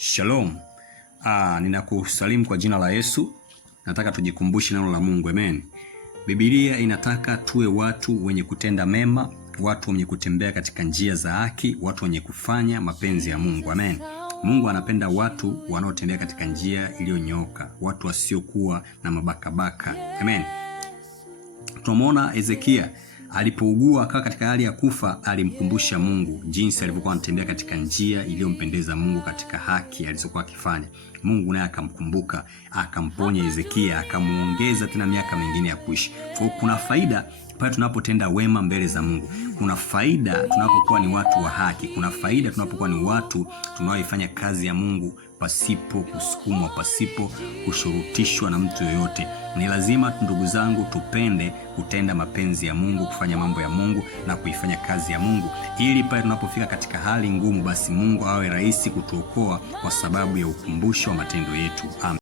Shalom. Ninakusalimu kwa jina la Yesu. Nataka tujikumbushe neno la Mungu. Amen. Biblia inataka tuwe watu wenye kutenda mema, watu wenye kutembea katika njia za haki, watu wenye kufanya mapenzi ya Mungu. Amen. Mungu anapenda watu wanaotembea katika njia iliyonyooka, watu wasiokuwa na mabakabaka. Amen. Tunamuona Hezekia alipougua akawa katika hali ya kufa, alimkumbusha Mungu jinsi alivyokuwa anatembea katika njia iliyompendeza Mungu, katika haki alizokuwa akifanya. Mungu naye akamkumbuka, akamponya Hezekia, akamuongeza tena miaka mingine ya kuishi. Kwa kuna faida pale tunapotenda wema mbele za Mungu. Kuna faida tunapokuwa ni watu wa haki. Kuna faida tunapokuwa ni watu tunaoifanya kazi ya Mungu pasipo kusukumwa, pasipo kushurutishwa na mtu yoyote. Ni lazima ndugu zangu tupende kutenda mapenzi ya Mungu, kufanya mambo ya Mungu na kuifanya kazi ya Mungu, ili pale tunapofika katika hali ngumu, basi Mungu awe rahisi kutuokoa kwa sababu ya ukumbusho wa matendo yetu. Amen.